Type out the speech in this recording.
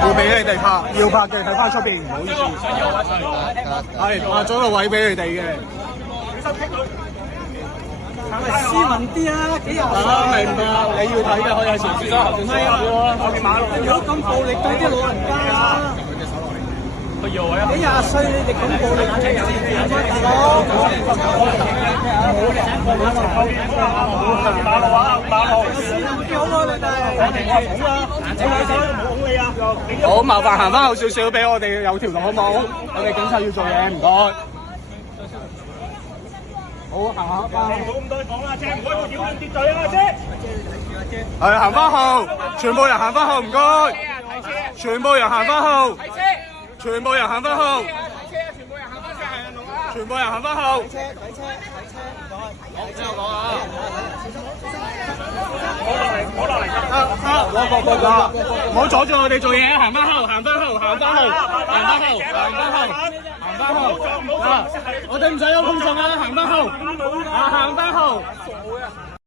要俾你哋拍，要拍嘅喺翻出邊，唔好意思。係劃咗個位俾你哋嘅。斯文啲啊，幾有明白，你要睇嘅可以喺前邊啦。係啊，如果咁暴力對啲老人家啊，幾廿歲你哋咁暴力對人，大佬。好，麻煩行翻後少少，俾我哋有條路好冇？我哋警察要做嘢，唔該。好，行下翻。唔好咁多講啦，姐，唔該，擾亂秩序啊，姐。係行翻後，全部人行翻後，唔該。全部人行翻後。全部人行翻後。全部人行翻後。睇車，好，之後講啊。唔好阻住我哋做嘢，行翻後。我哋唔使有公眾啊，行翻後。